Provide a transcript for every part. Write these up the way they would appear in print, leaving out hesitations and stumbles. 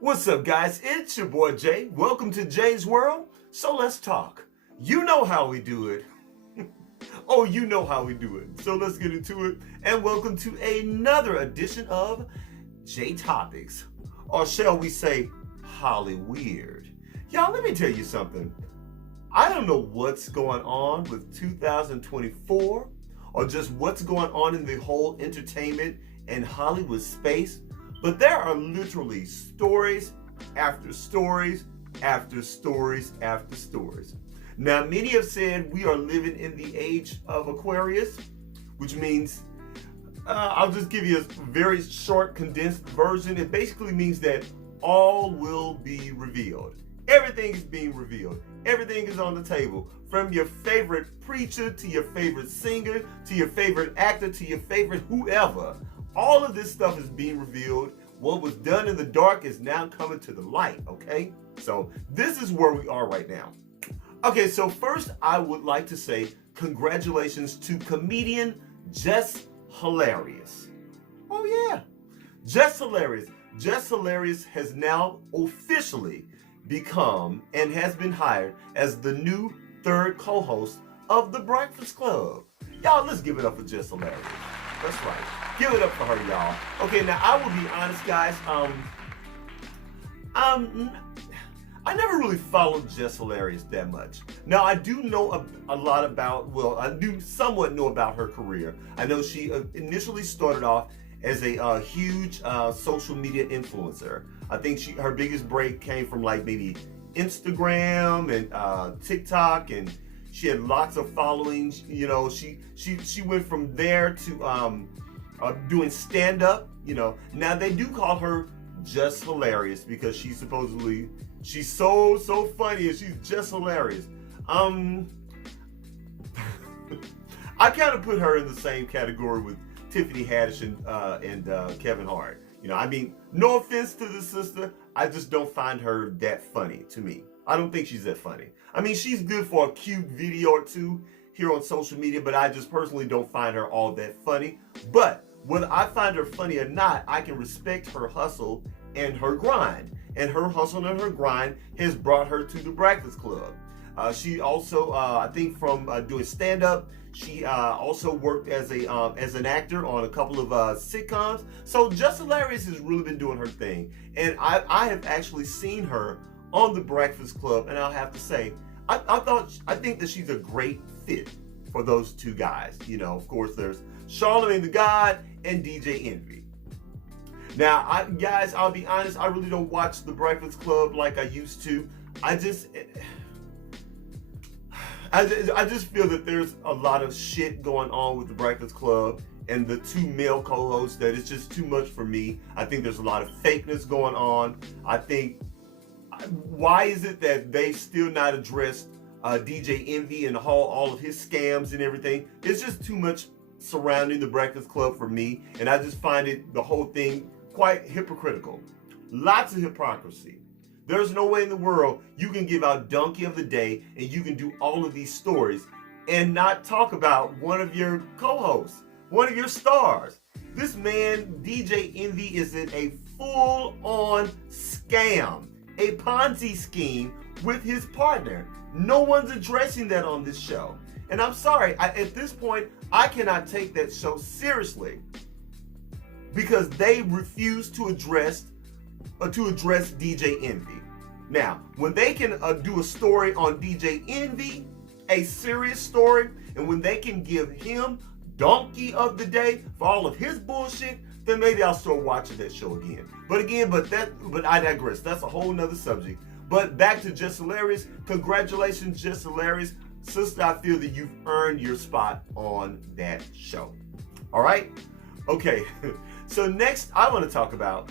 What's up, guys? It's your boy Jay. Welcome to Jay's World. So let's talk. You know how we do it. Oh, you know how we do it. So let's get into it. And welcome to another edition of J Topics, or shall we say, HollyWEIRD. Y'all, let me tell you something. I don't know what's going on with 2024, or just what's going on in the whole entertainment and Hollywood space. But there are literally stories after stories after stories after stories. Now, many have said we are living in the age of Aquarius, which means, I'll just give you a very short, condensed version. It basically means that all will be revealed. Everything is being revealed. Everything is on the table. From your favorite preacher, to your favorite singer, to your favorite actor, to your favorite whoever. All of this stuff is being revealed. What was done in the dark is now coming to the light, okay? So this is where we are right now. Okay, so first I would like to say congratulations to comedian Jes Hilarious. Oh yeah, Jes Hilarious. Jes Hilarious has now officially become and has been hired as the new third co-host of The Breakfast Club. Y'all, let's give it up for Jes Hilarious. That's right. Give it up for her, y'all. Okay, now I will be honest, guys. I never really followed Jes Hilarious that much. Now, I do know a lot about, well, I do somewhat know about her career. I know she initially started off as a huge social media influencer. I think her biggest break came from like maybe Instagram and TikTok, and she had lots of followings. You know, she went from there to doing stand-up. You know, now they do call her Jes Hilarious because she's so funny and she's just hilarious. I kind of put her in the same category with Tiffany Haddish and Kevin Hart. You know, I mean, no offense to the sister, I just don't find her that funny to me. I don't think she's that funny. I mean, she's good for a cute video or two here on social media, but I just personally don't find her all that funny. But whether I find her funny or not, I can respect her hustle and her grind. And her hustle and her grind has brought her to The Breakfast Club. She also, I think from doing stand-up, she also worked as an actor on a couple of sitcoms. So Jes Hilarious has really been doing her thing. And I have actually seen her on The Breakfast Club, and I'll have to say, I think that she's a great fit for those two guys. You know, of course, there's Charlamagne the God and DJ Envy. Now, guys, I'll be honest, I really don't watch The Breakfast Club like I used to. I just feel that there's a lot of shit going on with The Breakfast Club and the two male co-hosts that it's just too much for me. I think there's a lot of fakeness going on. I think, why is it that they still not addressed DJ Envy and all of his scams and everything? It's just too much surrounding The Breakfast Club for me, and I just find the whole thing quite hypocritical. Lots of hypocrisy. There's no way in the world you can give out Donkey of the Day and you can do all of these stories and not talk about one of your co-hosts, one of your stars. This man, DJ Envy, is in a full-on scam, a Ponzi scheme with his partner. No one's addressing that on this show. And I'm sorry, at this point, I cannot take that show seriously because they refuse to address DJ Envy. Now, when they can do a story on DJ Envy, a serious story, and when they can give him Donkey of the Day for all of his bullshit, then maybe I'll start watching that show again. But I digress. That's a whole nother subject. But back to Jes Hilarious. Congratulations, Jes Hilarious. Sister, I feel that you've earned your spot on that show. All right? Okay. So next, I want to talk about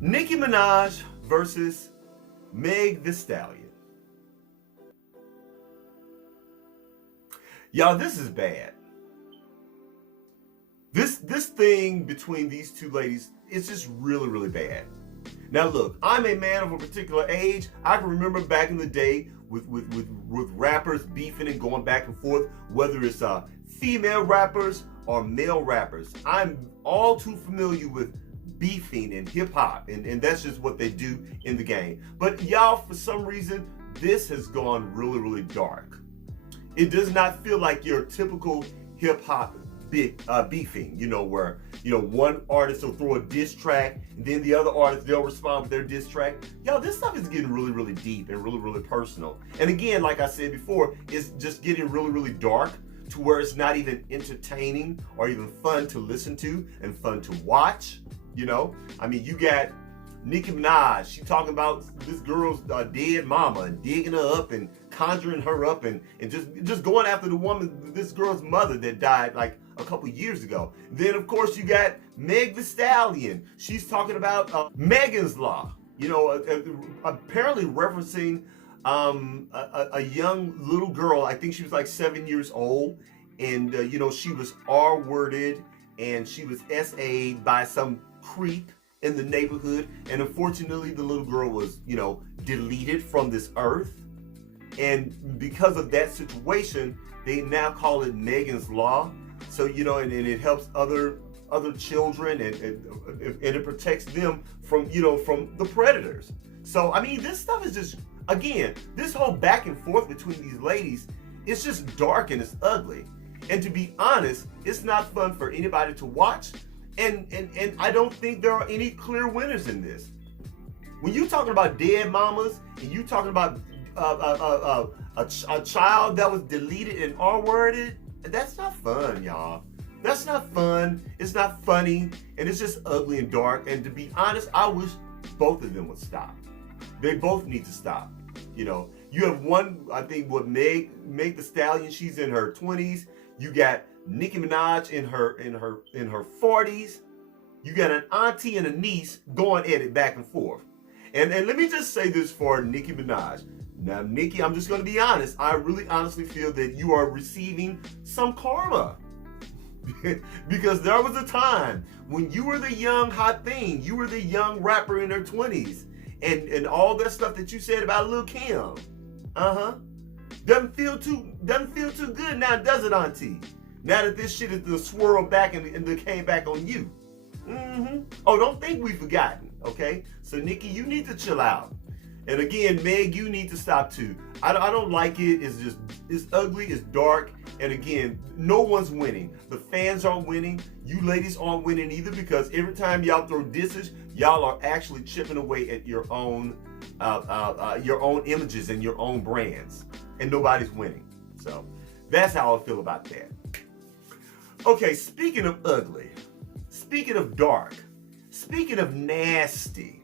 Niki Minaj versus Meg Thee Stallion. Y'all, this is bad. This thing between these two ladies is just really, really bad. Now look, I'm a man of a particular age. I can remember back in the day with rappers beefing and going back and forth, whether it's female rappers or male rappers. I'm all too familiar with beefing and hip hop, and that's just what they do in the game. But y'all, for some reason, this has gone really, really dark. It does not feel like your typical hip hop beefing, where, one artist will throw a diss track, and then the other artist, they'll respond with their diss track. Y'all, this stuff is getting really, really deep and really, really personal. And again, like I said before, it's just getting really, really dark to where it's not even entertaining or even fun to listen to and fun to watch. You got Niki Minaj, she talking about this girl's dead mama and digging her up and conjuring her up and just going after the woman, this girl's mother that died like a couple years ago. Then of course you got Meg the Stallion. She's talking about Megan's Law, apparently referencing a young little girl. I think she was like 7 years old, and she was R-worded and she was SA'd by some creep in the neighborhood, and unfortunately the little girl was deleted from this earth. And because of that situation, they now call it Megan's Law. So and it helps other children, and it protects them from the predators. So I mean, this stuff is just, again, this whole back and forth between these ladies, it's just dark and it's ugly. And to be honest, it's not fun for anybody to watch. And I don't think there are any clear winners in this. When you're talking about dead mamas and you talking about a child that was deleted and R-worded, that's not fun, y'all. That's not fun. It's not funny, and it's just ugly and dark. And to be honest, I wish both of them would stop. They both need to stop. You have one, I think, with Meg the Stallion, she's in her 20s. You got Niki Minaj in her 40s. You got an auntie and a niece going at it back and forth. And let me just say this for Niki Minaj. Now, Niki, I'm just going to be honest. I really honestly feel that you are receiving some karma. Because there was a time when you were the young hot thing. You were the young rapper in her 20s. And all that stuff that you said about Lil' Kim. Doesn't feel too good now, does it, auntie? Now that this shit is swirled back and it came back on you. Oh, don't think we've forgotten, okay? So, Niki, you need to chill out. And again, Meg, you need to stop too. I don't like it. It's ugly, it's dark. And again, no one's winning. The fans aren't winning. You ladies aren't winning either, because every time y'all throw disses, y'all are actually chipping away at your own images and your own brands. And nobody's winning. So that's how I feel about that. Okay, speaking of ugly, speaking of dark, speaking of nasty,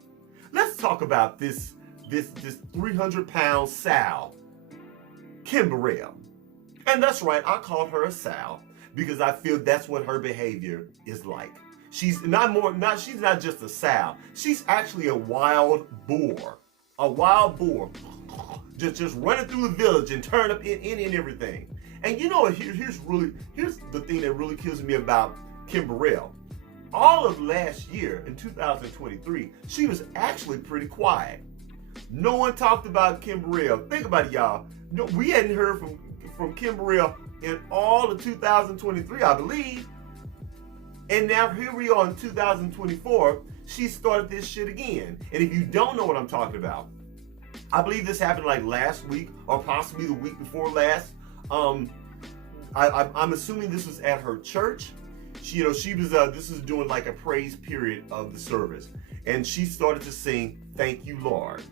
let's talk about this 300-pound sow, Kim Burrell. And that's right, I call her a sow because I feel that's what her behavior is like. She's she's not just a sow. She's actually a wild boar. A wild boar. Just running through the village and turn up in and everything. And here's the thing that really kills me about Kim Burrell. All of last year, in 2023, she was actually pretty quiet. No one talked about Kim Burrell. Think about it, y'all. No, we hadn't heard from Kim Burrell in all of 2023, I believe. And now here we are in 2024. She started this shit again. And if you don't know what I'm talking about, I believe this happened like last week or possibly the week before last. I'm assuming this was at her church. She was this is doing like a praise period of the service, and she started to sing "Thank You, Lord."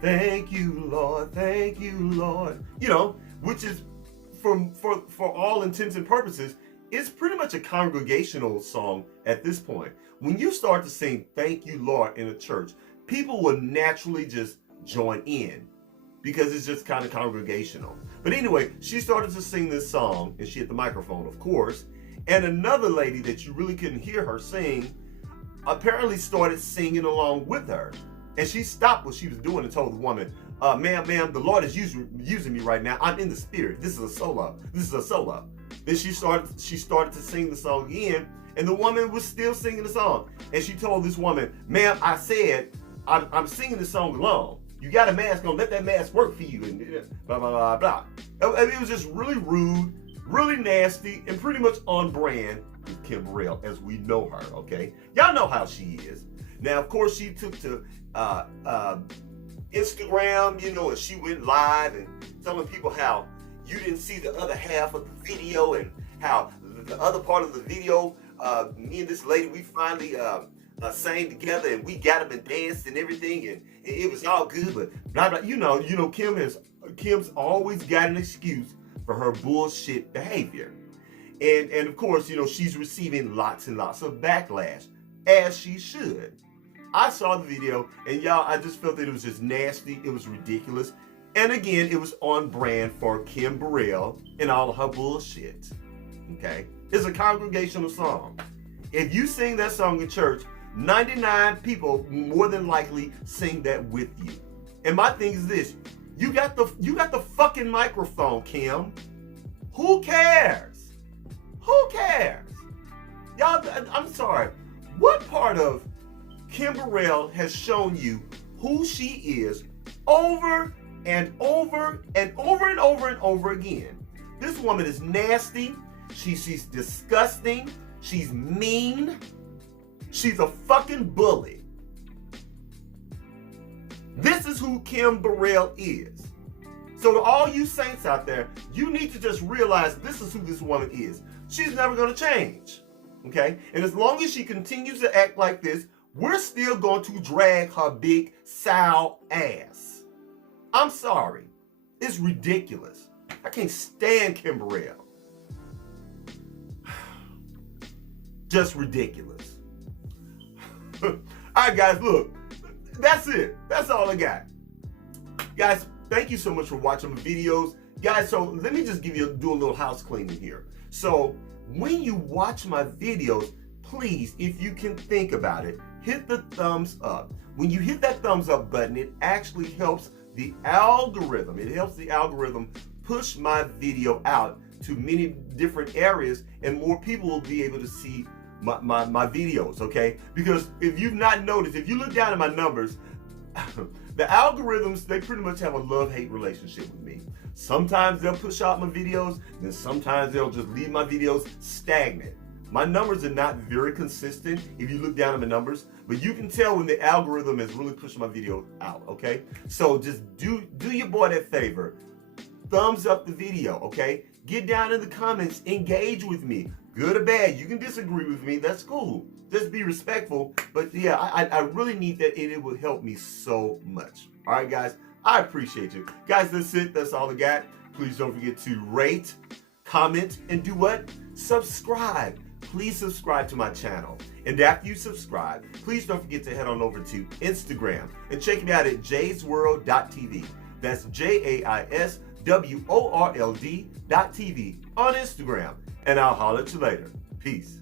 Thank you, Lord, thank you, Lord. Which is for all intents and purposes, it's pretty much a congregational song at this point. When you start to sing "Thank You, Lord" in a church, people will naturally just join in because it's just kind of congregational. But anyway, she started to sing this song, and she had the microphone, of course. And another lady that you really couldn't hear her sing apparently started singing along with her. And she stopped what she was doing and told the woman, ma'am, the Lord is using me right now. I'm in the spirit. This is a solo. Then she started to sing the song again, and the woman was still singing the song. And she told this woman, ma'am, I said, I'm singing the song alone. You got a mask on, let that mask work for you, and blah, blah, blah, blah. It was just really rude, really nasty, and pretty much on brand with Kim Burrell as we know her, okay? Y'all know how she is. Now, of course, she took to Instagram, you know, and she went live and telling people how you didn't see the other half of the video and how the other part of the video, me and this lady, we finally sang together and we got up and danced and everything, and it was all good, but blah, blah. You know, Kim's always got an excuse for her bullshit behavior. And of course, you know, she's receiving lots and lots of backlash, as she should. I saw the video, and y'all, I just felt that it was just nasty. It was ridiculous. And again, it was on brand for Kim Burrell and all of her bullshit. Okay? It's a congregational song. If you sing that song in church, 99 people more than likely sing that with you. And my thing is this: you got the fucking microphone, Kim. Who cares? Who cares? Y'all, I'm sorry. What part of Kim Burrell has shown you who she is over and over and over and over and over again? This woman is nasty. She's disgusting. She's mean. She's a fucking bully. This is who Kim Burrell is. So to all you saints out there, you need to just realize this is who this woman is. She's never going to change. Okay? And as long as she continues to act like this, we're still going to drag her big sow ass. I'm sorry. It's ridiculous. I can't stand Kim Burrell. Just ridiculous. All right, guys, look. That's it. That's all I got. Guys, thank you so much for watching my videos. Guys, so let me just do a little house cleaning here. So when you watch my videos, please, if you can think about it, hit the thumbs up. When you hit that thumbs up button, it actually helps the algorithm. It helps the algorithm push my video out to many different areas, and more people will be able to see my videos, okay? Because if you've not noticed, if you look down at my numbers, the algorithms, they pretty much have a love-hate relationship with me. Sometimes they'll push out my videos, then sometimes they'll just leave my videos stagnant. My numbers are not very consistent if you look down at my numbers, but you can tell when the algorithm is really pushing my video out, okay? So just do your boy that favor. Thumbs up the video, okay? Get down in the comments, engage with me. Good or bad, you can disagree with me, that's cool. Just be respectful, but yeah, I really need that, and it will help me so much. All right, guys, I appreciate you. Guys, that's it, that's all I got. Please don't forget to rate, comment, and do what? Subscribe. Please subscribe to my channel. And after you subscribe, please don't forget to head on over to Instagram and check me out at JaisWorldtv. That's JaisWorld.tv on Instagram. And I'll holler at you later. Peace.